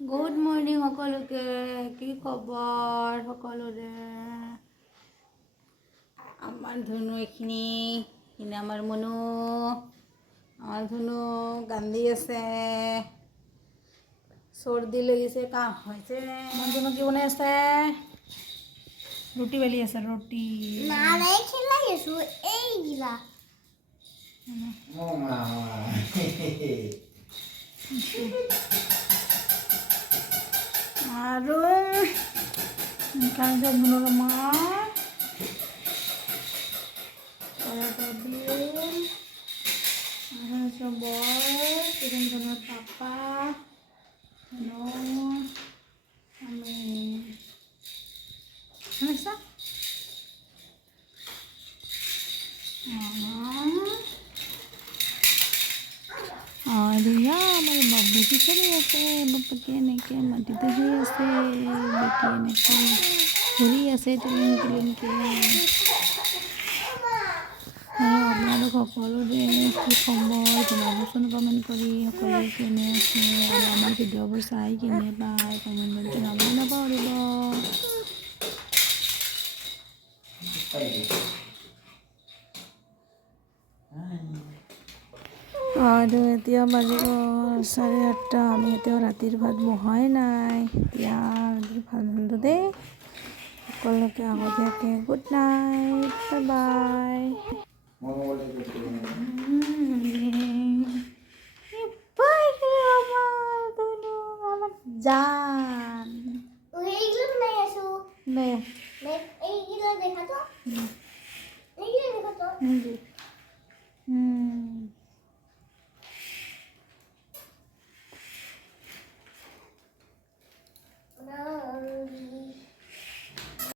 Good morning সকলোকে। কি খবৰ সকলোৰে? আমাৰ ধুনু এইখিনি আমাৰ মনু, আমাৰ ধুনু কান্দি আছে, চৰ্দি লাগিছে, কাহ হৈছে। আমাৰ ধুনু কি বনাই আছে? ৰুটি বেলি আছে, ৰুটি। আৰু ধুনুৰ মা ধুনুৰ পাপা আমি আৰু আমাৰ বাবু পিছলি আছে, বাপাকে এনেকৈ মাটিতে শুই আছে, বেটি এনেকৈ ঘূৰি আছে টিলিং টিলিংকৈ। আৰু আপোনালোক সকলোৰে কি খবৰ জনাবচোন কমেণ্ট কৰি, সকলোৱে কেনে আছে আৰু আমাৰ ভিডিঅ'বোৰ চাই কেনে পায় কমেণ্ট কৰি জনাবলৈ নাপাহৰিব। আৰু এতিয়া বাজিব 8:30। আমি এতিয়াও ৰাতিৰ ভাত বহাই নাই। এতিয়া ৰাতিৰ ভাত বনালোঁ দেই। সকলোকে আগতীয়াকৈ গুড নাইট, বাই বাই। জান